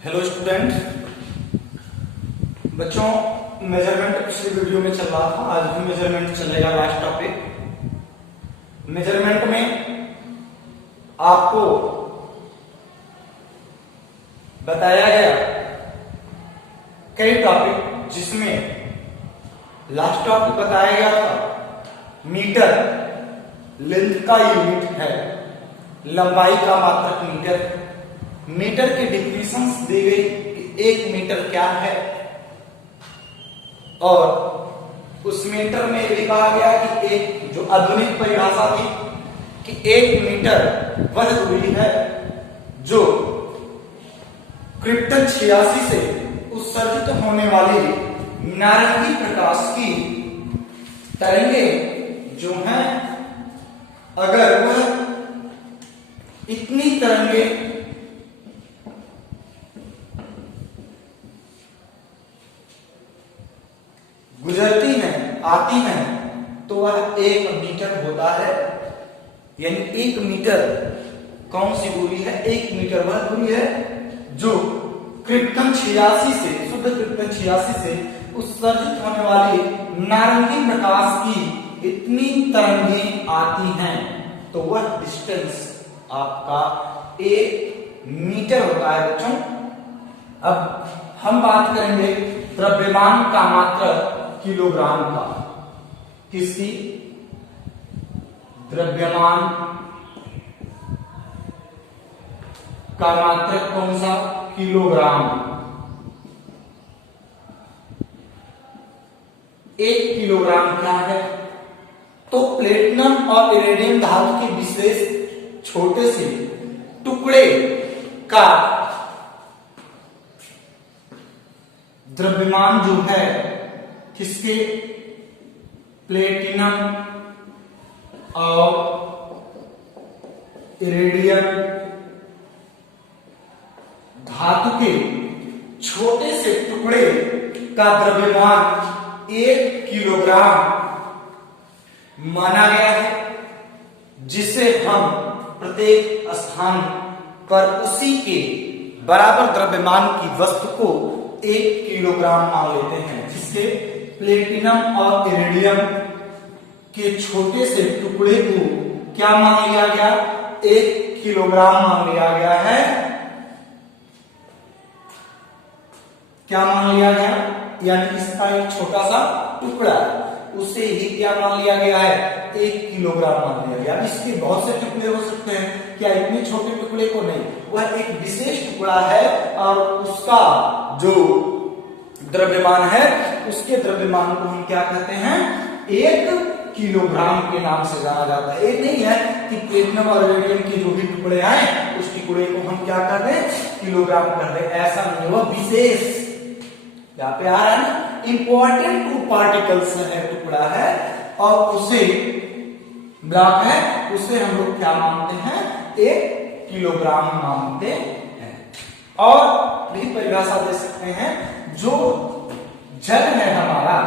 Hello student बच्चों, measurement पिछली video में चल रहा था। आज भी मेजरमेंट चलेगा। लास्ट टॉपिक मेजरमेंट में आपको बताया गया कई टॉपिक, जिसमें लास्ट टॉपिक बताया गया था मीटर लेंथ का यूनिट है, लंबाई का मात्रक मीटर। मीटर की डिफिनेशंस दी गई कि एक मीटर क्या है, और उस मीटर में लिखा गया कि एक जो आधुनिक परिभाषा थी कि एक मीटर वह दूरी है जो क्रिप्टन 86 से उत्सर्जित होने वाली नारंगी प्रकाश की तरंगे जो हैं, अगर वह इतनी तरंगे गुजरती हैं, आती हैं, तो वह एक मीटर होता है। यानी एक मीटर कौन सी दूरी है? एक मीटर वह दूरी है जो क्रिप्टन 86 से, शुद्ध क्रिप्टन 86 से उत्सर्जित होने वाली नारंगी प्रकाश की इतनी तरंगे आती हैं, तो वह डिस्टेंस आपका एक मीटर होता है। बच्चों, अब हम बात करेंगे द्रव्यमान का मात्रक किलोग्राम का। किसी द्रव्यमान का मात्रक कौन सा? किलोग्राम। एक किलोग्राम क्या है? तो प्लेटिनम और इरेडियम धातु के विशेष छोटे से टुकड़े का द्रव्यमान जो है, किसके? प्लेटिनम और इरेडियम धातु के छोटे से टुकड़े का द्रव्यमान 1 किलोग्राम माना गया है, जिसे हम प्रत्येक स्थान पर उसी के बराबर द्रव्यमान की वस्तु को 1 किलोग्राम मान लेते हैं। जिसके प्लेटिनम और इरेडियम के छोटे से टुकड़े को क्या मान लिया गया? 1 किलोग्राम मान लिया गया है। क्या मान लिया गया? यानी इसका एक छोटा सा टुकड़ा, उसे ही क्या मान लिया गया है? 1 किलोग्राम मान लिया गया। इसके बहुत से टुकड़े हो सकते हैं, क्या इतने छोटे टुकड़े को नहीं, वह एक विशेष टुकड़ा है और उसका जो द्रव्यमान है, उसके द्रव्यमान को हम क्या कहते हैं? 1 किलोग्राम के नाम से जाना जाता है। ये नहीं है कि प्लेटिनम और इरेडियम के जो भी टुकड़े आए, उस टुकड़े को हम क्या कर दें? किलोग्राम कर दें। ऐसा नहीं, वह विशेष, यहाँ पे आ रहा है ना, इंपॉर्टेंट 2 पार्टिकल्स है, टुकड़ा है, और उसे ब्लॉक है, उसे हम लोग क्या मानते हैं? 1 किलोग्राम मानते हैं। और भी परिभाषा दे सकते हैं, जो जल है हमारा,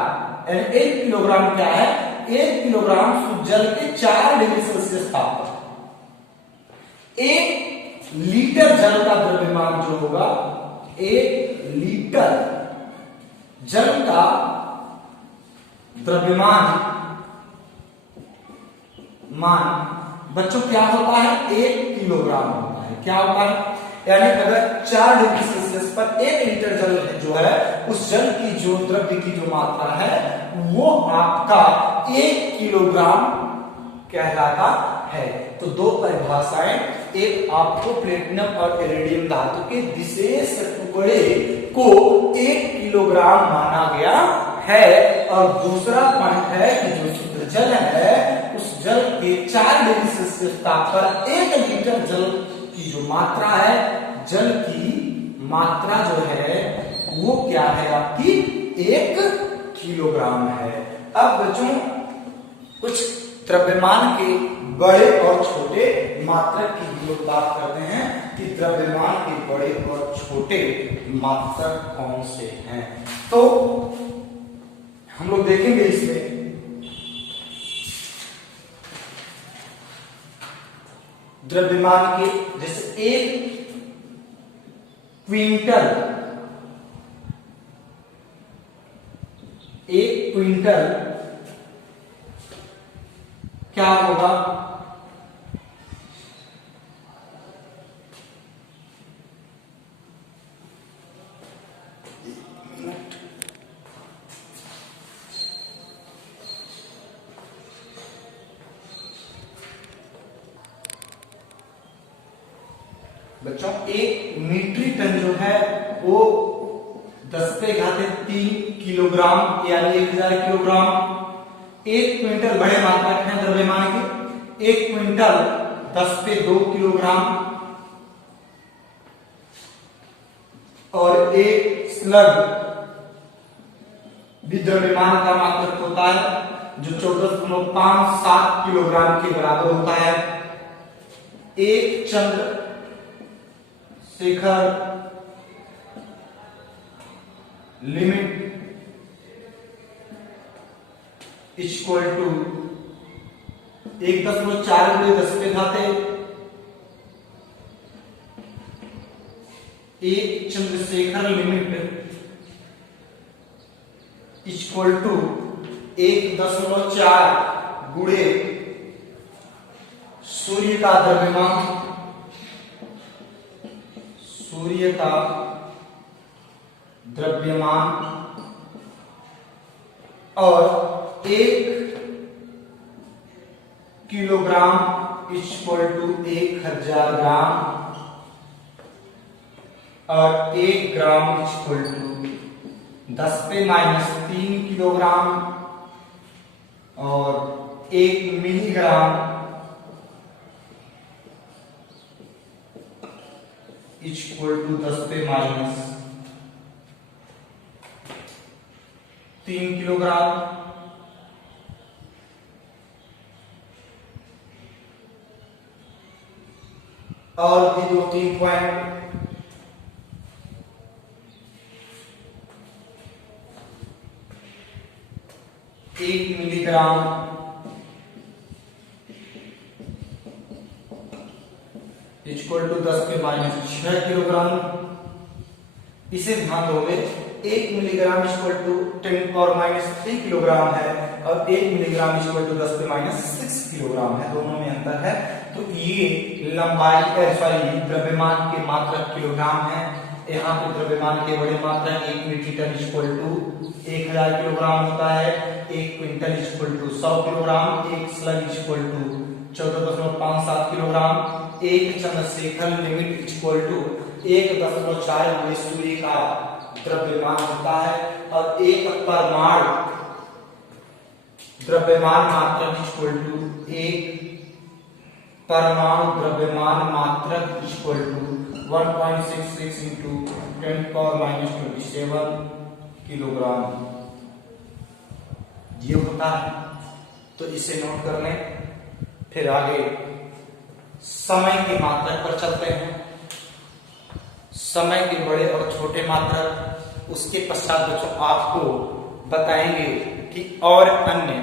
1 किलोग्राम क्या है? 1 किलोग्राम शुद्ध जल के 4 डिग्री सेल्सियस तापमान। 1 लीटर जल का द्रव्यमान जो होगा, 1 लीटर जल का द्रव्यमान बच्चों क्या होता है? 1 किलोग्राम होता है। क्या होता है? यानी अगर 4 डिग्री सेल्सियस पर 1 लीटर जल जो है, उस जल की जो द्रव्य की जो मात्रा है, वो आपका 1 किलोग्राम कहलाता है। तो 2 परिभाषाएं, एक आपको प्लेटिनम और इरेडियम धातु के विशेष टुकड़े को 1 किलोग्राम माना गया है, और दूसरा पॉइंट है कि जो शुद्ध जल है, उस जल के 4 डिग्री सेल्सियस तापमान पर 1 लीटर जल की जो मात्रा है, जल की मात्रा जो है, वो क्या है? आपकी 1 किलोग्राम है। अब बच्चों, कुछ द्रव्यमान के बड़े और छोटे मात्रक की हम लोग बात करते हैं कि द्रव्यमान के बड़े और छोटे मात्रक कौन से हैं। तो हम लोग देखेंगे इसमें द्रव्यमान के, जैसे एक क्विंटल, 1 क्विंटल क्या होगा? बच्चों 1 मीट्रिक टन जो है वो 10⁻³ किलोग्राम यानी 1000 किलोग्राम। 1 क्विंटल बड़े मात्रक है द्रव्यमान के, 1 क्विंटल 10⁻² किलोग्राम और 1 स्लग भी द्रव्यमान का मात्रक होता है जो 14.57 किलोग्राम के बराबर होता है। 1 Chandra Shekhar limit equal to 1.4 × 10⁻⁷। 1 Chandrashekhar limit equal to 1.4 गुणे सूर्य का द्रव्यमान, सूर्य का द्रव्यमान और 1 किलोग्राम इक्वल टू 1000 ग्राम और 1 ग्राम इक्वल टू 10⁻³ किलोग्राम और 1 मिलीग्राम इक्वल टू 10⁻³ किलोग्राम। और भी 2-3 point, 1 milligram equal to 10⁻⁶ kilogram. इसे ध्यान दोगे 1 मिलीग्राम इक्वल टू 10⁻³ किलोग्राम है और 1 मिलीग्राम इक्वल टू 10⁻⁶ किलोग्राम है, दोनों में अंतर है। तो ये द्रव्यमान के मात्रक किलोग्राम है। यहाँ पे द्रव्यमान के बड़े मात्रक 1 metric ton equal to 1000 kilogram होता है, 1 quintal equal to 100 kilogram, 1 slug equal to 14.57 kilogram, 1 Chandrashekhar limit equal to 1.4 गुणे सूर्य का द्रव्यमान होता है और 1 परमाणु द्रव्यमान मात्रक इक्वल टू 1 परमाणु द्रव्यमान मात्रक इक्वल टू 1.66 into 10⁻27 किलोग्राम ये होता है। तो इसे नोट कर लें। फिर आगे समय के मात्रक पर चलते हैं। समय के बड़े और छोटे मात्रक, उसके पश्चात बच्चों आपको बताएंगे कि और अन्य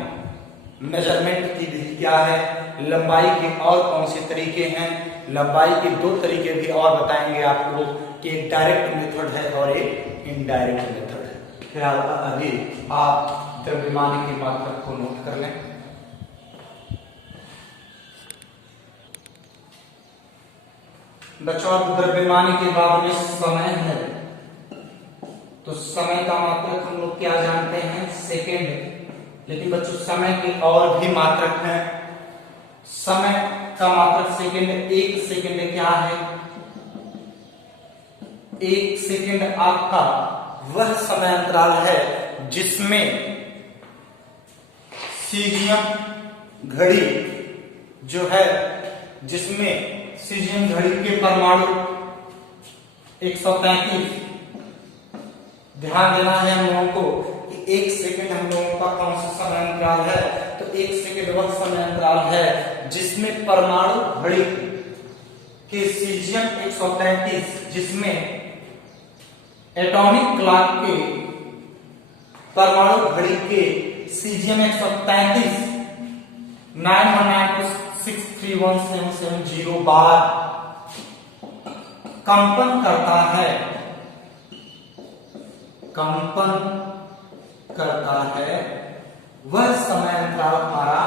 मेजरमेंट की विधि क्या है, लंबाई के और कौन से तरीके हैं। लंबाई के 2 तरीके भी और बताएंगे आपको कि एक डायरेक्ट मेथड है और एक इनडायरेक्ट मेथड है। फिलहाल अभी आप द्रव्यमान की मात्रक को नोट कर लें। बच्चों अब द्रव्यमान के बाद में समय है, तो समय का मात्रक हम लोग क्या जानते हैं, सेकेंड। लेकिन बच्चों समय के और भी मात्रक हैं। समय का मात्रक सेकेंड। 1 सेकेंड क्या है? 1 सेकेंड आपका वह समय अंतराल है जिसमें सीजियम घड़ी जो है, जिसमें सीजियम घड़ी के परमाणु 133। ध्यान देना है हम लोगों को कि 1 सेकेंड हम लोगों का कौन सा समय अंतराल है, तो 1 सेकेंड वह समय अंतराल है जिसमें परमाणु घड़ी के सीजियम 133, जिसमें एटॉमिक क्लॉक के परमाणु घड़ी के सीजियम 133 919263177 बार कंपन करता है, कंपन करता है, वह समय अंतराल हमारा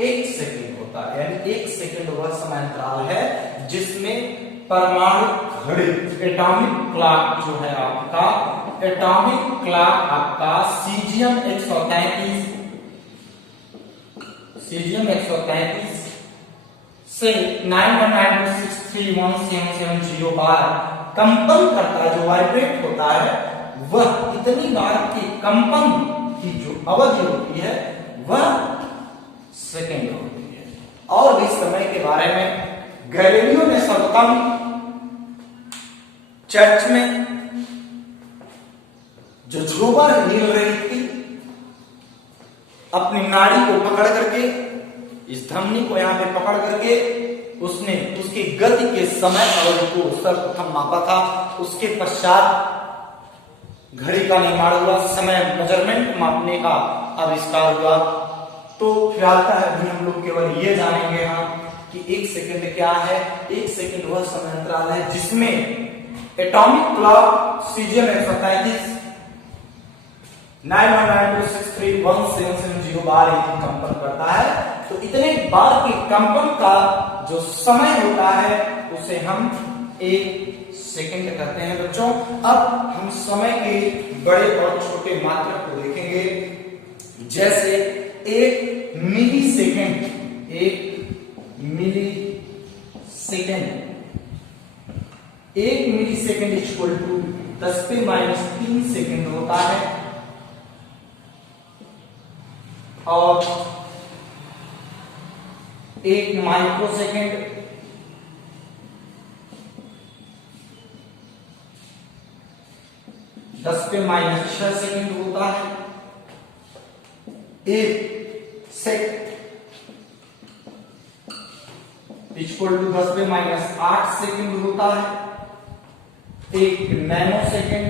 1 सेकंड होता है। यानी 1 सेकंड वह समय अंतराल है जिसमें परमाणु घड़ी, एटॉमिक क्लॉक जो है आपका, एटॉमिक क्लॉक आपका सीजियम 133 से 9192631770 बार कंपन करता है, जो वाइब्रेट होता है, वह इतनी बार की कंपन की जो अवधि होती है वह सेकंड होती है। और इस समय के बारे में गैलीलियो ने सर्वप्रथम चर्च में जो ध्रुवर हिल रही थी, अपनी नाड़ी को पकड़ करके, इस धमनी को यहां पे पकड़ करके उसने उसकी गति के समय अवधि को सर्वप्रथम मापा था। उसके पश्चात घड़ी का निर्माण हुआ, समय मेजरमेंट मापने का आविष्कार हुआ। तो फिलहाल अभी हम लोग केवल ये जानेंगे कि 1 सेकंड क्या है। 1 सेकंड वह समय अंतराल है जिसमें एटॉमिक क्लॉक सीजियम 133 9192631770 बार कंपन करता है। तो इतने बार की कंपन का जो समय होता है उसे हम 1 सेकंड कहते हैं। बच्चों, अब हम समय के बड़े और छोटे मात्रक को देखेंगे। जैसे 1 millisecond, 1 millisecond equal to 10⁻³ second होता है। और 1 माइक्रो सेकंड 10⁻6 सेकंड होता है। 1 सेकंड इक्वल टू 10⁻8 सेकंड होता है। 1 नैनो सेकंड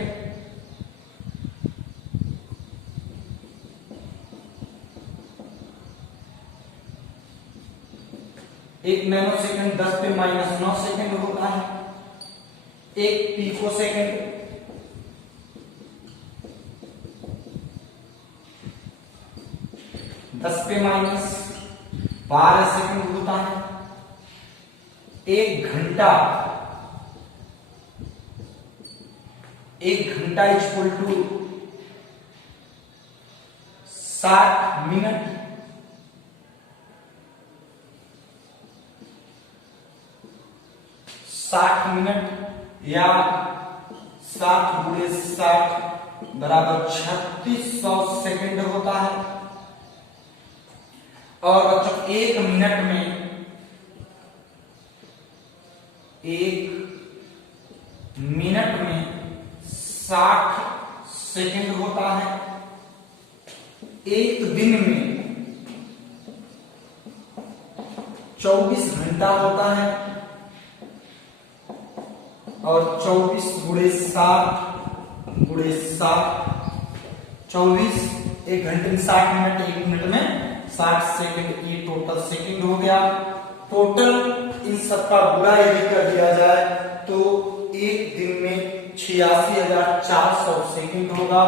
10⁻9 सेकंड होता है। 1 पिको सेकंड 10⁻12 सेकंड होता है। 1 घंटा इक्वल टू 60 मिनट। 60 मिनट या 60 × 60 बराबर 3600 सेकंड होता है। और बच्चों 1 मिनट में 60 सेकंड होता है। 1 दिन में 24 घंटा होता है। और 24 × 7 24, 1 घंटे में 60 मिनट, 1 मिनट में 60 सेकंड, ये टोटल सेकंड हो गया। टोटल इन सबका गुणा यदि कर दिया जाए तो 1 दिन में 86,400 सेकंड होगा।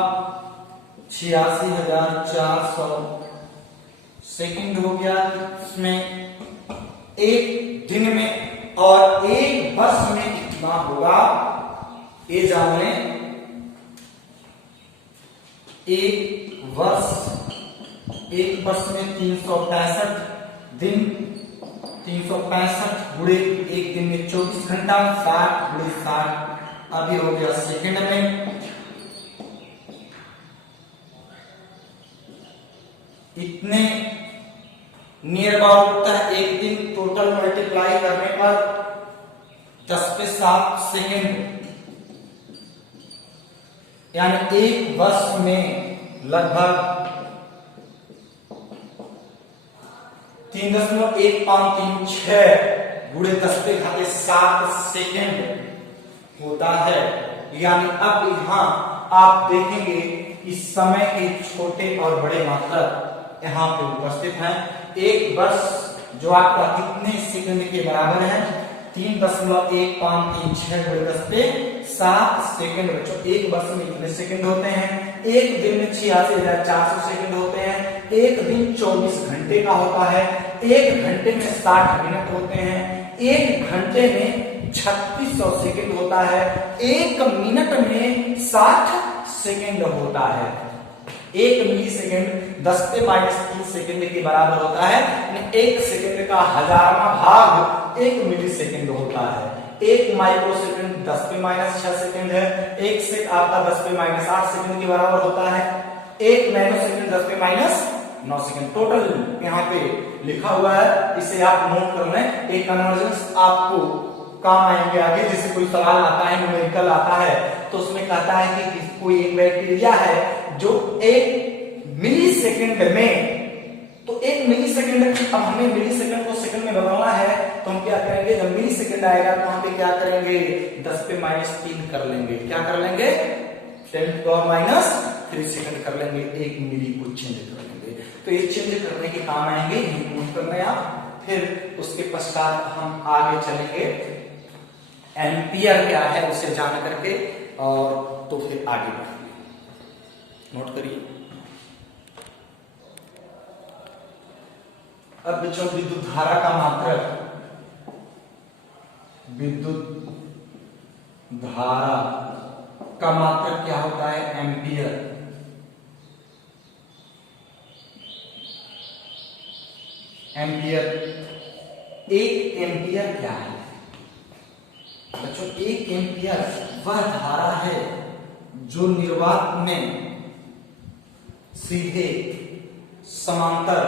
86,400 सेकंड हो गया इसमें 1 दिन में। और 1 वर्ष में कितना होगा ये जान लें। 1 वर्ष में 365 दिन, 365 × 1 दिन में 24 घंटा, 60 × 60 अभी हो गया सेकंड में। इतने नियर अबाउट होता है 1 दिन। टोटल मल्टीप्लाई करने पर 10⁻7 सेकंड, यानी 1 वर्ष में लगभग 3.1536 × 10⁻7 सेकंड होता है। यानी अब यहां आप देखेंगे कि समय के छोटे और बड़े मात्रक यहां पे उपस्थित हैं। 1 वर्ष जो आपका कितने सेकंड के बराबर है, 3.1536 गुणे 10 पे 7 सेकंड। बच्चों एक वर्ष में कितने सेकंड होते हैं? एक दिन में 86,400 सेकंड होते हैं। एक दिन 24 घंटे का होता है। एक घंटे में 60 मिनट होते हैं। एक घंटे में 3600 सेकंड होता है। एक मिनट में 60 सेकंड होता है। एक मिली सेकेंड 10 पे -3 सेकंड के बराबर होता है। एक सेकंड का 1000वां भाग 1 मिली सेकंड होता है। एक माइक्रो सेकंड 10 पे -6 सेकंड है। एक से आपका 10 पे -8 सेकंड के बराबर होता है। एक नैनो सेकंड 10 पे -9 सेकंड। टोटल यहाँ पे लिखा हुआ है, इसे आप नोट कर लें। एक कन्वर्जन आपको काम आएंगे आगे। जैसे कोई सवाल आता है, न्यूमेरिकल आता है, तो उसमें कहता है कि कोई एक बैक्टीरिया है जो 1 मिली सेकंड में, तो 1 मिली सेकंड, अब हमें मिली सेकंड को सेकंड में बदलना है, तो हम क्या करेंगे? जब मिली सेकंड आएगा तो हम पे क्या करेंगे? 10 पे -3 कर लेंगे। क्या कर लेंगे? 10⁻³ सेकंड कर लेंगे। 1 मिली को चेंज कर लेंगे। तो ये चेंज करने के काम आएंगे, नोट करना आप। फिर उसके पश्चात हम आगे चलेंगे, एम्पियर क्या है उसे जान करके, और तो फिर आगे बढ़ेंगे। नोट करिए। अब बच्चों विद्युत धारा का मात्रक, विद्युत धारा का मात्रक क्या होता है? एम्पियर। एम्पियर, 1 एम्पियर क्या है बच्चों? 1 एम्पियर वह धारा है जो निर्वात में सीधे समांतर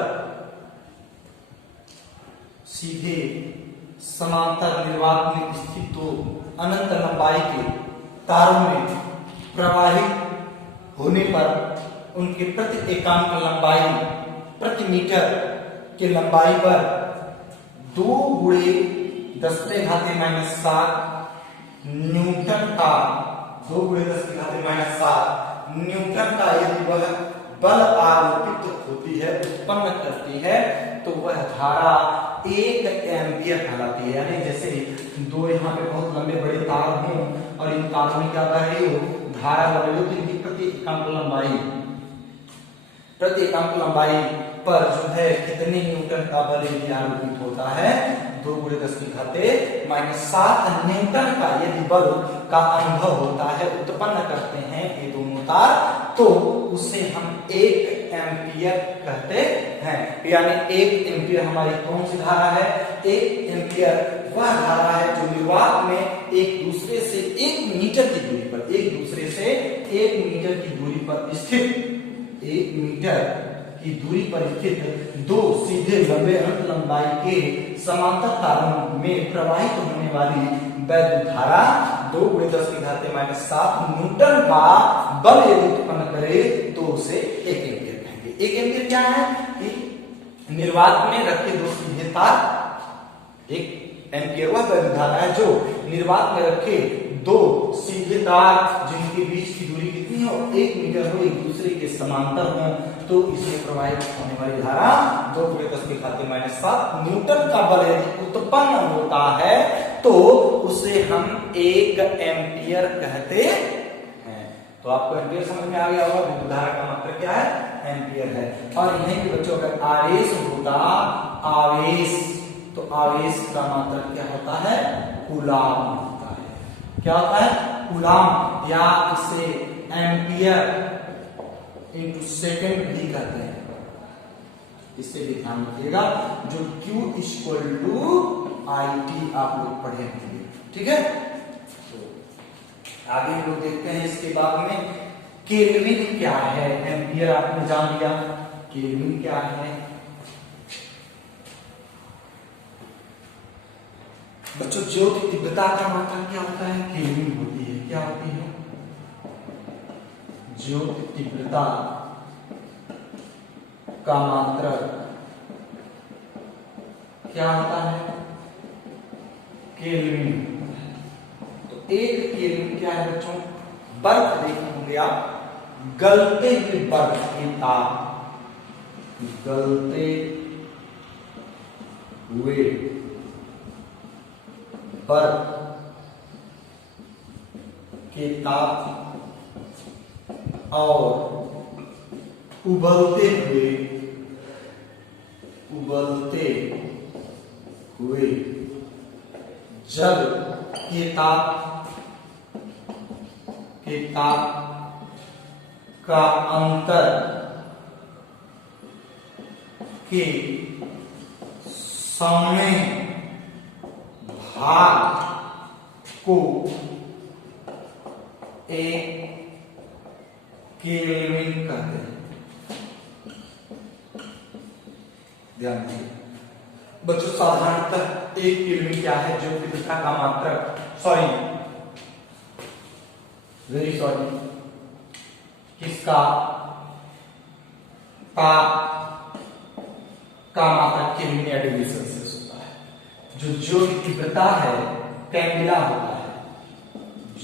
निर्वात में स्थित दो अनंत लंबाई के तारों में प्रवाहित होने पर उनके प्रति एकांक लंबाई प्रति मीटर के लंबाई पर 2 गुणे 10⁻⁷ न्यूटन का, 2 गुणे 10⁻⁷ न्यूटन का यदि वह बल आरोपित होती है, उत्पन्न करती है, तो वह धारा 1 एम्पियर कहलाती है। यानी जैसे 2 यहाँ पे बहुत लंबे बड़े तार हों और इन तारों में क्या बह रही हो? धारा बह रही हो, तो इनकी प्रति एकांक लंबाई पर जो है कितने न्यूटन का बल यदि आरोपित होता है? 2 गुणे 10⁻⁷ न्यूटन का यदि बल का अनुभव होता है, उत्पन्न करते हैं ये दोनों तार, तो उसे हम 1 एम्पियर कहते हैं। यानी 1 एम्पियर हमारी कौन सी धारा है? 1 एम्पियर वह धारा है जो निर्वात में एक दूसरे से 1 मीटर की दूरी पर, 1 मीटर की दूरी पर स्थित, 1 मीटर की दूरी पर स्थित 2 सीधे लंबे अनंत लंबाई के समांतर तारों में प्रवाहित होने वाली वैद्युत धारा 2 गुणे 10⁻⁷ न्यूटन का बल यदि उत्पन्न करे तो उसे 1 एम्पियर कहेंगे। 1 एम्पियर क्या है? कि निर्वात में रखे 2 सीधे तार, 1 एम्पियर वह वैद्युत धारा है जो निर्वात में रखे 2 सीधे तार जिनके बीच की दूरी कितनी हो? 1 मीटर हो, एक दूसरे के समांतर हो, तो इसमें प्रवाहित होने वाली धारा 2 गुणे 10⁻⁷ न्यूटन का बल यदि उत्पन्न होता है तो उसे हम 1 एम्पियर कहते हैं। तो आपको एम्पियर समझ में आ गया होगा। विद्युत धारा का मात्रक क्या है? एम्पियर है। और यहीं पे बच्चों अगर आवेश होता, आवेश, तो आवेश का मात्रक क्या होता है? कूलाम होता है। क्या होता है? कूलाम, या इसे एम्पियर इंटू सेकेंड भी कहते हैं। इससे भी ध्यान रखिएगा, जो Q = IT आप लोग पढ़े होंगे। ठीक है, तो आगे हम लोग देखते हैं इसके बाद में केल्विन क्या है। एम्पियर आपने जान लिया, केल्विन क्या है। बच्चों ज्योति तीव्रता का मात्रक क्या होता है? केल्विन होती है। क्या होती है? ज्योति तीव्रता का मात्रक क्या होता है? केल्विन। तो 1 केल्विन क्या है बच्चों? बर्फ देखे होंगे आप, गलते हुए बर्फ के ताप, गलते हुए बर्फ के ताप और उबलते हुए जल के ताप का अंतर के समय भाग को एक केल्विन कहते हैं। ध्यान दीजिए बच्चों, साधारणतः एक केल्विन क्या है? जो तीव्रता का मात्रक, वेरी सॉरी, किसका ताप का मात्रक केल्विन या डिग्री सेल्सियस होता है। जो ज्योति की तीव्रता है कैंडिला होता है।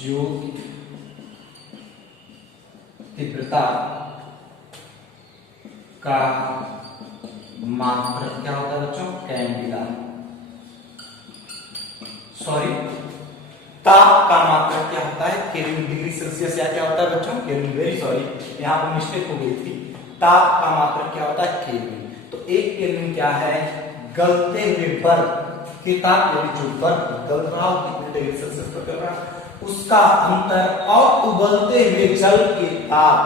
ज्योति तीव्रता का मात्रक क्या होता है बच्चों? कैंडिला। ताप का मात्रक क्या होता है? केल्विन। डिग्री सेल्सियस या क्या होता है बच्चों? केल्विन। वेरी सॉरी, यहां पर मिस्टेक हो गई थी। ताप का मात्रक क्या होता है? केल्विन। तो एक केल्विन क्या है? गलते हुए बर्फ के ताप, यानी जो बर्फ गल रहा हो कितने डिग्री सेल्सियस पर गल रहा है उसका अंतर, और उबलते हुए जल के ताप,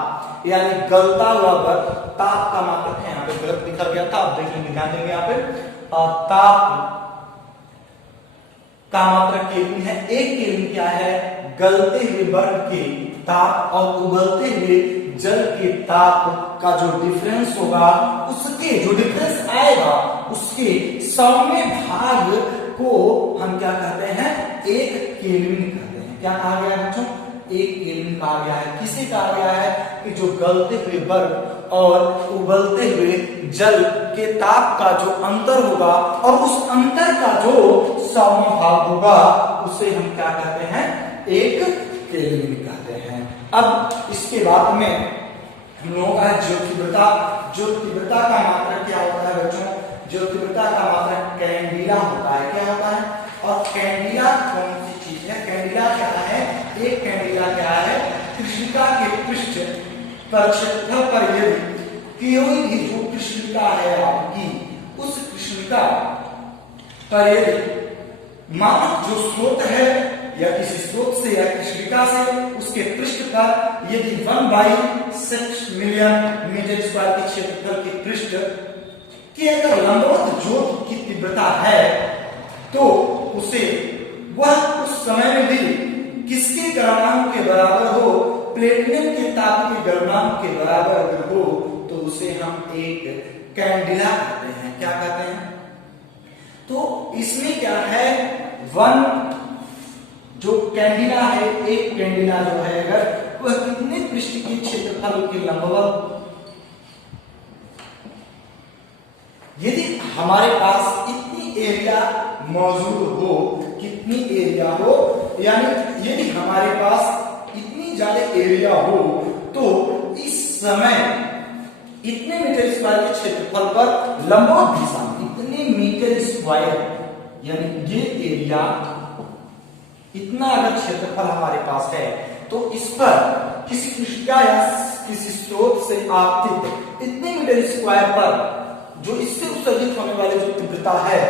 यानी गलता हुआ बर्फ। ताप का मात्रक है, यहाँ पे गलत लिखा गया था, आप देख लेंगे, ध्यान देंगे यहाँ पे। ताप का मात्रक केल्विन है। एक केल्विन क्या है? गलते हुए बर्फ के ताप और उबलते हुए जल के ताप का जो डिफरेंस होगा, उसके जो डिफरेंस आएगा उसके सौम्य भाग को हम क्या कहते हैं? एक केल्विन कहते हैं। क्या कहा गया है बच्चों? एक केल्विन कहा गया है। किसे कहा गया है? कि जो गलते हुए बर्फ और उबलते हुए जल के ताप का जो अंतर होगा और उस अंतर का जो सौम्य भाग होगा उसे हम क्या कहते हैं? एक केल्विन कहते हैं। अब इसके बाद में हम लोगों का है ज्योतितीव्रता। ज्योतितीव्रता का मात्रक क्या होता है बच्चों? ज्योतितीव्रता का मात्रक कैंडिला होता है। क्या होता है? और कैंडिला कौन सी चीज है? कैंडिला क्या है? एक कैंडिला क्या है? कृष्णिका के पृष्ठ पर क्षेत्रफल पर यदि कोई भी जो कृष्णिका है आपकी, उस कृष्णिका पर यदि मानक जो स्रोत है या किसी स्रोत से या कृष्णिका से उसके पृष्ठ पर यदि 1/6 मिलियन मीटर स्क्वायर के क्षेत्रफल के पृष्ठ की अगर लंबवत ज्योति की तीव्रता है तो उसे वह उस समय में भी किसके गलनांक के बराबर हो? प्लेटिनम के ताप के गलनांक के बराबर अगर हो तो उसे हम एक कैंडिला कहते हैं। क्या कहते हैं? तो इसमें क्या है? जो कैंडिला है, एक कैंडिला जो है अगर वह कितने पृष्ठ के क्षेत्रफल के लंबवत, यदि हमारे पास इतनी एरिया मौजूद हो, कितनी एरिया हो, यानी यदि हमारे पास इतनी ज्यादा एरिया हो तो इस समय इतने मीटर स्क्वायर के क्षेत्रफल पर लंबवत दिशा में इतने मीटर स्क्वायर, यानी ये एरिया इतना अगर क्षेत्रफल हमारे पास है तो इस पर किसी कृष्णिका या किसी स्रोत से आपतित इतने मीटर स्क्वायर पर जो इससे उत्सर्जित होने वाली जो तीव्रता है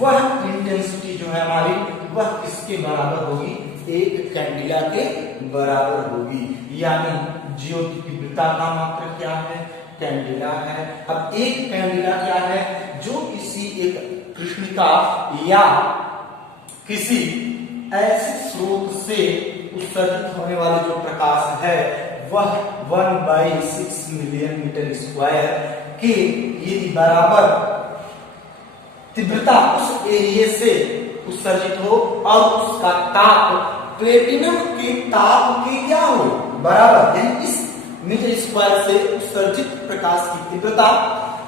वह इंटेंसिटी जो है हमारी वह किसके बराबर होगी? एक कैंडिला के बराबर होगी। यानी ज्योति की तीव्रता का मात्रक क्या है? कैंडिला है। अब एक कैंडिला क्या है? जो किसी एक कृष्णिका या किसी ऐसे स्रोत से उत्सर्जित होने वाला जो प्रकाश है वह 1/6 मिलियन मीटर स्क्वायर के यदि बराबर तीव्रता उस एरिया से उत्सर्जित हो और उसका ताप प्लेटिनम के ताप के क्या हो? बराबर, यानी इस मीटर स्क्वायर से उत्सर्जित प्रकाश की तीव्रता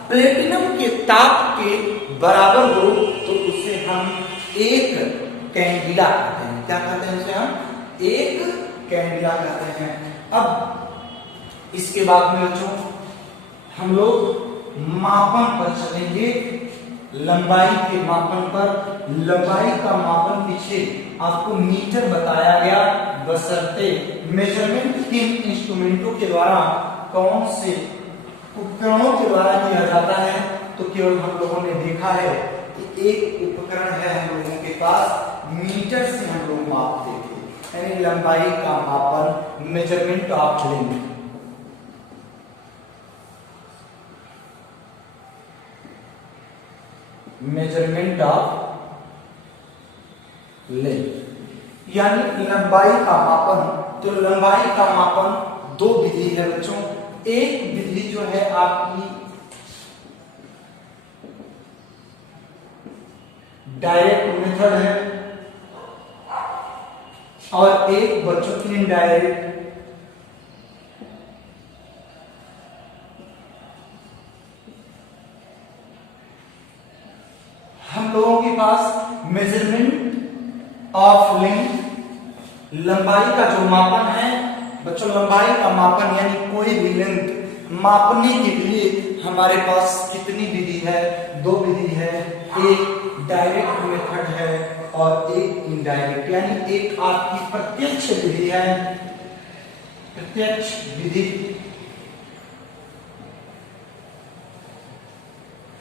प्लेटिनम के ताप के बराबर हो तो उसे हम एक कैंडिला कहते हैं। क्या कहते हैं उसे? हम एक कैंडिला कहते हैं। अब इसके बाद में बच्चों हम लोग मापन पर चलेंगे लंबाई के मापन पर, लंबाई का मापन पीछे आपको मीटर बताया गया, बशर्ते मेजरमेंट किन इंस्ट्रूमेंटों के द्वारा, कौन से उपकरणों के द्वारा किया जाता है। तो केवल हम लोगों ने देखा है कि एक उपकरण है हम लोगों के पास, मीटर से हम लोग मापते थे, यानी लंबाई का मापन, measurement of length. Measurement of length यानी लंबाई का मापन। तो लंबाई का मापन दो विधि है बच्चों। एक विधि जो है आपकी डायरेक्ट मेथड है और एक बच्चों की इनडायरेक्ट। हम लोगों के पास मेजरमेंट ऑफ लेंथ, लंबाई का जो मापन है बच्चों, लंबाई का मापन यानी कोई भी लेंथ मापने के लिए हमारे पास कितनी विधि है? दो विधि है, एक डायरेक्ट मेथड है और एक इनडायरेक्ट, यानी एक आपकी प्रत्यक्ष विधि है, प्रत्यक्ष विधि,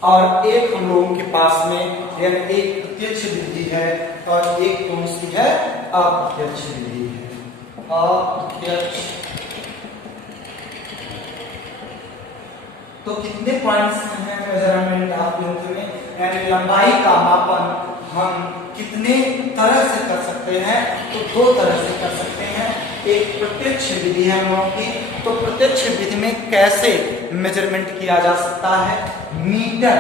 और एक हम लोगों के पास में यानी एक प्रत्यक्ष विधि है और एक कौन सी है? अप्रत्यक्ष विधि है, अप्रत्यक्ष। तो कितने पॉइंट्स हैं मेजरमेंट ऑफ लेंथ में, यानी लंबाई का मापन हम कितने तरह से कर सकते हैं? तो दो तरह से कर सकते हैं। एक प्रत्यक्ष विधि है हम लोगों की। तो प्रत्यक्ष विधि में कैसे मेजरमेंट किया जा सकता है? मीटर,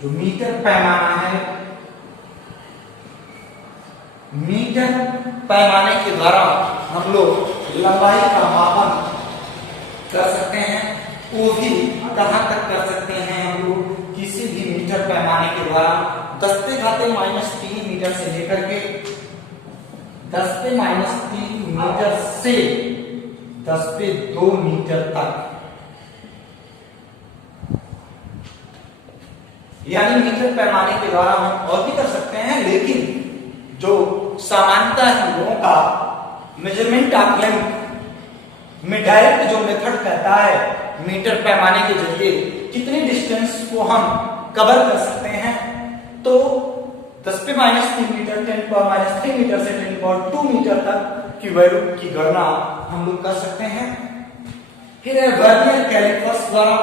जो मीटर पैमाना है, मीटर पैमाने के द्वारा हम लोग लंबाई का मापन कर सकते हैं। वो भी कहां तक कर सकते हैं हम लोग? किसी भी मीटर पैमाने के द्वारा 10⁻³ मीटर से लेकर के 10⁻³ मीटर से 10⁻² मीटर तक, यानी मीटर पैमाने के द्वारा हम और भी कर सकते हैं, लेकिन जो सामान्यतः हम लोगों का मेजरमेंट ऑफ लेंथ में डायरेक्ट जो मेथड कहता है मीटर पैमाने के जरिए कितनी डिस्टेंस को हम कवर कर सकते हैं। तो 10⁻³ मीटर, 10⁻³ मीटर से 10⁻² मीटर तक की वैल्यू की गणना हम लोग कर सकते हैं। फिर है वर्नियर कैलिपर्स द्वारा,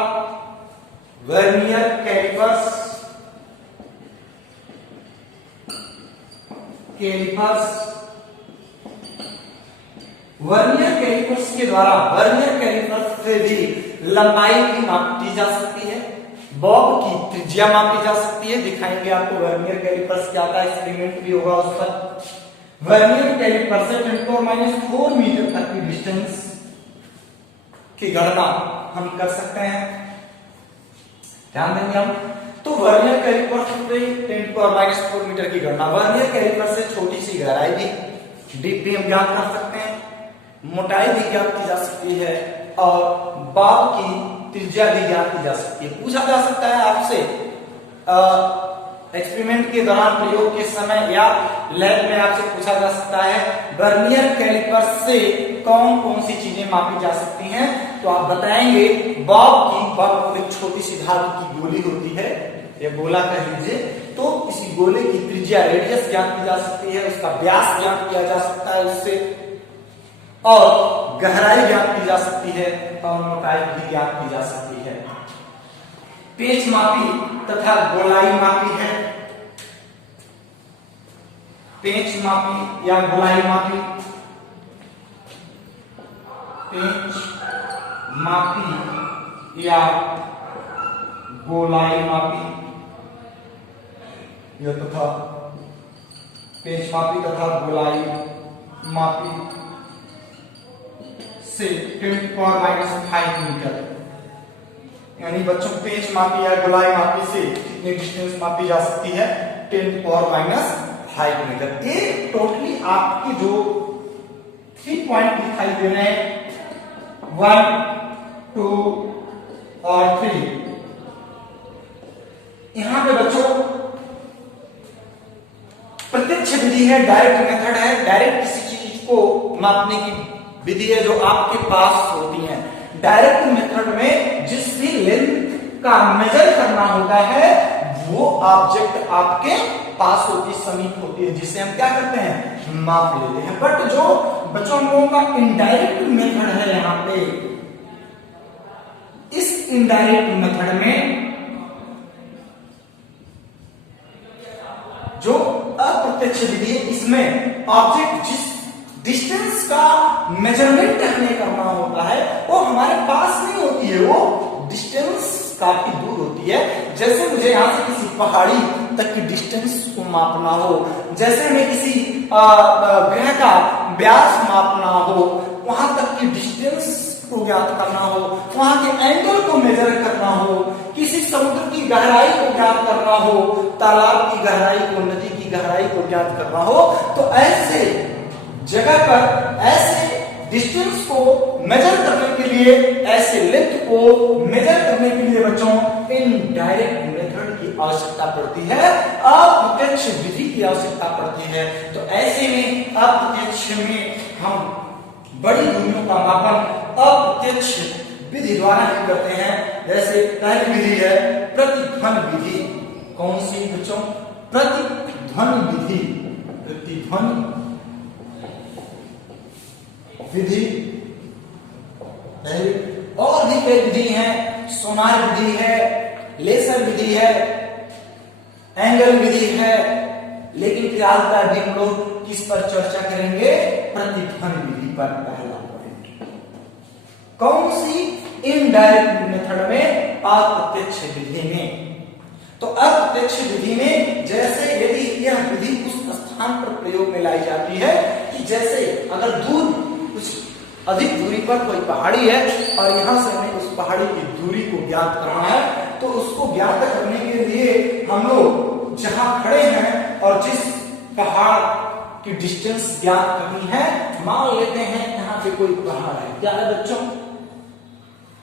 वर्नियर कैलिपर्स, वर्नियर कैलिपर्स के द्वारा, वर्नियर कैलिपर्स से भी लंबाई भी मापी जा सकती है, बॉब की त्रिज्या मापी जा सकती है। दिखाएंगे आपको वर्नियर कैलिपर्स क्या था, एक्सपेरिमेंट भी होगा उस पर। वर्नियर कैलिपर से 10⁻⁴ मीटर तक की डिस्टेंस की गणना हम कर सकते हैं, ध्यान देंगे हम। तो वर्नियर कैलिपर से 10⁻⁴ मीटर की गणना, वर्नियर कैलिपर से छोटी सी गहराई भी, डीप भी हम ज्ञात कर सकते हैं, मोटाई भी ज्ञात की जा सकती है और बॉब की त्रिज्या भी ज्ञात की जा सकती है। पूछा जा सकता है आपसे एक्सपेरिमेंट के दौरान, प्रयोग के समय या लैब में आपसे पूछा जा सकता है वर्नियर कैलिपर से कौन कौन सी चीजें मापी जा सकती हैं? तो आप बताएंगे बॉब की, बॉब एक छोटी सी धातु की गोली होती है या गोला कह लीजिए, तो इसी गोले की त्रिज्या, रेडियस ज्ञात की जा सकती है, उसका व्यास ज्ञात किया जा सकता है उससे, और गहराई ज्ञात की जा सकती है और मोटाई भी ज्ञात की जा सकती है। पेच मापी तथा गोलाई मापी है, पेच मापी या गोलाई मापी, पेच मापी या गोलाई मापी, यह तथा पेच मापी तथा गोलाई मापी से 10⁻⁵ मीटर, यानी बच्चों पेच मापी या गोलाई मापी से कितनी डिस्टेंस मापी जा सकती है? 10⁻⁵ मीटर। ये टोटली आपकी जो 3 पॉइंट दिखाई दे रहे हैं, 1, 2 और 3, यहां पे बच्चों प्रत्यक्ष विधि है, डायरेक्ट मेथड है। डायरेक्ट किसी चीज को मापने की विधि है जो आपके पास होती है। डायरेक्ट मेथड में जिस भी लेंथ का मेजर करना होता है वो ऑब्जेक्ट आपके पास होती, समीप होती है, जिसे हम क्या करते हैं, माप लेते हैं। बट जो बच्चों हम लोगों का इनडायरेक्ट मेथड है, यहां पे इस इनडायरेक्ट मेथड में जो अप्रत्यक्ष विधि है, इसमें ऑब्जेक्ट जिस डिस्टेंस का मेजरमेंट हमें करना होता है वो हमारे पास नहीं होती है, वो डिस्टेंस काफी दूर होती है। जैसे मुझे यहां से किसी पहाड़ी तक की डिस्टेंस को मापना हो, जैसे हमें किसी ग्रह का व्यास मापना हो, वहां तक की डिस्टेंस को ज्ञात करना हो, वहां के एंगल को मेजर करना हो, किसी समुद्र की गहराई को ज्ञात करना हो, तालाब की गहराई को, नदी की गहराई को ज्ञात करना हो, तो ऐसे जगह पर ऐसे डिस्टेंस को मेजर करने के लिए, ऐसे लेंथ को मेजर करने के लिए बच्चों इनडायरेक्ट मेथड की आवश्यकता पड़ती है, अप्रत्यक्ष विधि की आवश्यकता पड़ती है। तो ऐसे में अप्रत्यक्ष में हम बड़ी दूरियों का मापन अप्रत्यक्ष विधि द्वारा ही करते हैं। जैसे पहली विधि है प्रतिध्वनि विधि। कौन सी बच्चों? प्रतिध्वनि विधि। प्रतिध्वनि विधि। और भी कई विधि हैं, सोनार विधि है, लेसर विधि है, एंगल विधि है, लेकिन फिलहाल अभी हम लोग किस पर चर्चा करेंगे? प्रतिध्वनि विधि पर। पहला पॉइंट कौन सी? इनडायरेक्ट मेथड में, अप्रत्यक्ष विधि में। तो अप्रत्यक्ष विधि में जैसे यदि यह विधि उस स्थान पर प्रयोग में लाई जाती है कि जैसे अगर दूर कुछ अधिक दूरी पर कोई पहाड़ी है और यहां से हमें उस पहाड़ी की दूरी को ज्ञात करना है, तो उसको ज्ञात करने के लिए हम लोग जहां खड़े हैं और जिस पहाड़ की डिस्टेंस ज्ञात करनी है, मान लेते हैं यहाँ पे कोई पहाड़ है। क्या है बच्चों?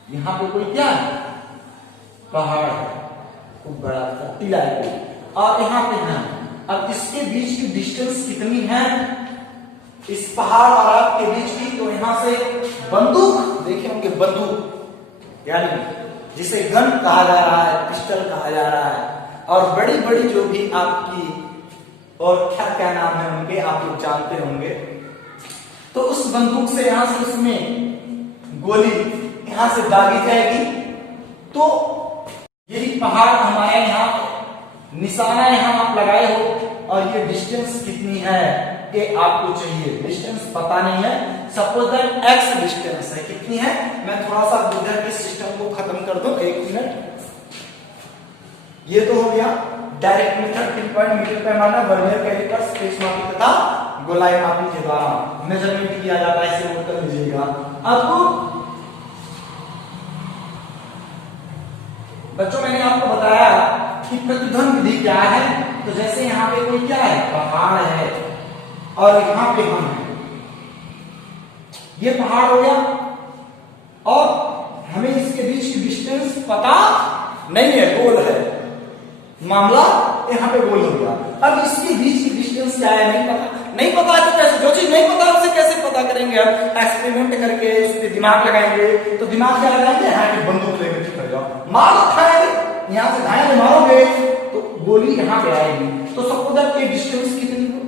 यहाँ पे कोई क्या है? पहाड़ है, खूब बड़ा सा टीला है कोई, और यहाँ पे है। अब इसके बीच की डिस्टेंस कितनी है, इस पहाड़ और आपके बीच की? तो यहां से बंदूक देखे होंगे, बंदूक यानी जिसे गन कहा जा रहा है, पिस्टल कहा जा रहा है, और बड़ी बड़ी जो भी आपकी और क्या क्या नाम है उनके, आप लोग जानते होंगे। तो उस बंदूक से यहां से उसमें गोली यहां से दागी जाएगी, तो यही पहाड़ हमारे यहाँ निशाना यहां आप लगाए हो, और ये डिस्टेंस कितनी है ये आपको चाहिए। डिस्टेंस पता नहीं है, सपोज दैट x डिस्टेंस है, कितनी है? मैं थोड़ा सा बुद्धर के सिस्टम को खत्म कर दूं, एक मिनट। ये तो हो गया direct method, pin point, meter पैमाना, वर्नियर कैलिपर, स्पेस मापी तथा गोलाई मापी के द्वारा मेजरमेंट किया जाता है, इसे नोट कर लीजिएगा। अब बच्चों मैंने आपको बताया कि प्रतिध्वनि विधि क्या है। तो जैसे यहाँ पे कोई क्या है, पहाड़ है, और यहां पे हम हैं, ये पहाड़ हो गया, और हमें इसके बीच की डिस्टेंस पता नहीं है, गोल है मामला, यहाँ पे गोल हो गया। अब इसके बीच की डिस्टेंस क्या है, नहीं पता। नहीं पता है तो कैसे? जो चीज नहीं पता उसे कैसे पता करेंगे? हम एक्सपेरिमेंट करके उस पर दिमाग लगाएंगे। तो दिमाग क्या लगाएंगे? हाँ, बंदूक लेकर खड़े जाओ, मार खाएंगे, यहाँ से धाए मारोगे तो गोली यहाँ पे आएगी। तो सपोज दैट ये डिस्टेंस कितनी हो,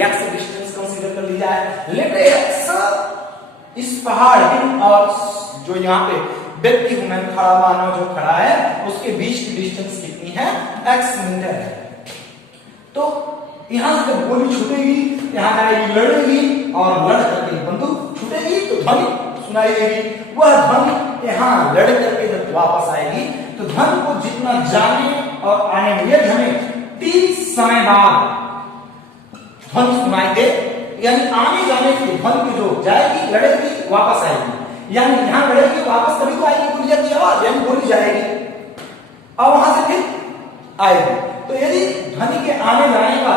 x डिस्टेंस कंसीडर कर ली जाए। लेट x इस पहाड़ और जो यहाँ पे व्यक्ति हूं मैं, खड़ा मानव जो खड़ा है, उसके बीच की डिस्टेंस कितनी है? x मीटर है। तो यहां से जब गोली छूटेगी, यहां जाएगी, लड़ेगी, और लड़ करके बंदूक छूटेगी तो ध्वनि सुनाई देगी। वह ध्वनि यहां लड़ करके जब वापस आएगी तो ध्वनि को जितना जाने और आने में, यदि हमें 30 समय बाद ध्वनि सुनाई दे, यानी आने जाने की ध्वनि जो जाएगी, लड़ेगी, वापस आएगी, यानी यहां लड़ेगी, वापस तभी तो आएगी गोली की आवाज, यानी गोली जाएगी और वहां से फिर आएगी। तो यदि ध्वनि के आने जाने का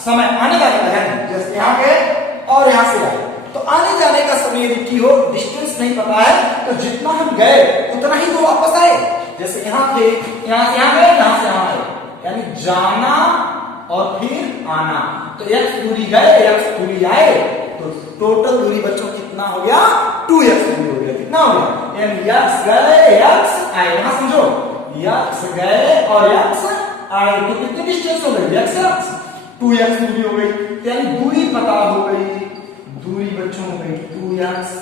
समय, आने जाने का यानी जैसे यहाँ गए और यहां से आए, तो आने जाने का समय यदि की हो, डिस्टेंस नहीं पता है, तो जितना हम गए उतना ही वो वापस आए। जैसे यहाँ थे, यहाँ से यहाँ गए, यहाँ से यहाँ आए, यानी जाना और फिर आना। तो x दूरी गए, x दूरी आए, तो टोटल दूरी बच्चों कितना हो गया? 2x दूरी हो गया। कितना हो गया? यानी x गए, x आए। यहां समझो, x गए और x आए तो कितनी डिस्टेंस हो गई? x 2x दूरी हो गई। यानी दूरी पता हो गई, दूरी बच्चों हो गई 2x।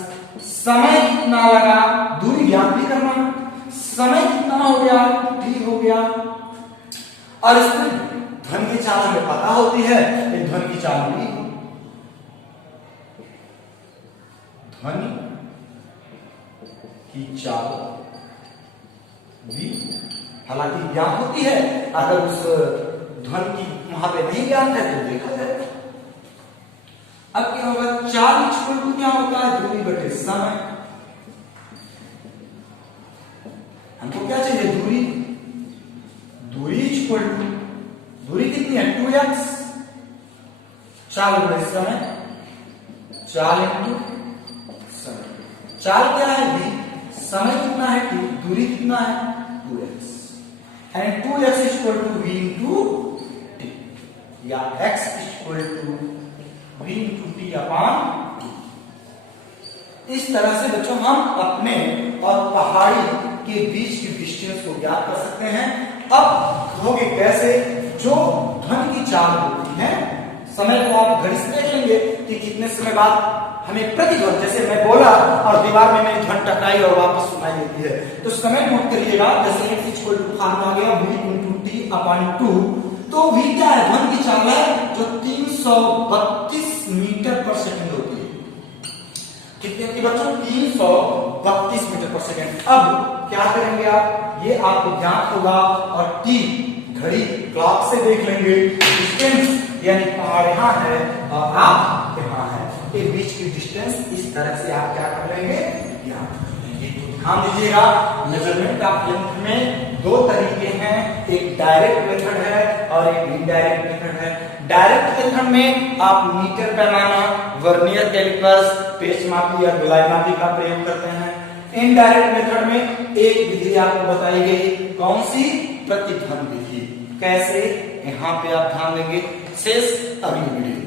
समय कितना लगा? दूरी ज्ञात भी करना। समय कितना हो गया? t हो गया। और इसमें धन की चाल हमें पता होती है, एक धन की चाल भी, धन की चाल भी हालांकि ज्ञात होती है। अगर उस धन की वहां पे नहीं ज्ञात है तो देखा जाए। अब क्या होगा? चाल इक्वल टू क्या होता है? दूरी बटे समय। हमको क्या चाहिए? दूरी। दूरी इक्वल टू, दूरी कितनी है? 2x, चाल बटे समय, चाल इंटू समय। चाल क्या है? v, समय कितना है? t, दूरी कितना है? 2x। And 2x equal to v into t, या x equal to v into t upon t। इस तरह से बच्चों हम अपने और पहाड़ी के बीच की डिस्टेंस को ज्ञात कर सकते हैं। अब कहोगे कैसे? जो धन की चाल होती है, समय को आप घड़ी से देख लेंगे कि कितने समय बाद हमें प्रतिध्वनि, जैसे मैं बोला और दीवार में मेरी ध्वनि टकराई और वापस सुनाई देती है, तो समय नोट करिएगा। जैसे x इक्वल टू फार्मूला आ गया v इंटू टी अपॉन 2, तो v क्या है? ध्वनि की चाल है जो 332 मीटर पर सेकंड होती है। कितने की बच्चों? 332 मीटर पर सेकंड। अब क्या करेंगे आप? ये आपको ज्ञात होगा और t घड़ी क्लॉक से देख लेंगे। डिस्टेंस यानी पहाड़ यहाँ है और आप यहाँ है, के बीच की डिस्टेंस इस तरह से आप क्या कर लेंगे? ज्ञात कर लेंगे। तो ध्यान दीजिएगा, मेजरमेंट ऑफ लेंथ में दो तरीके हैं, एक डायरेक्ट मेथड है और एक इनडायरेक्ट मेथड है। डायरेक्ट मेथड में आप मीटर पैमाना, वर्नियर कैलिपर्स, पेच मापी या गोलाई मापी का प्रयोग करते हैं। इनडायरेक्ट मेथड में एक विधि आपको बताई गई, कौन सी? प्रतिध्वनि विधि। कैसे? यहाँ पे आप ध्यान देंगे। शेष अगली वीडियो।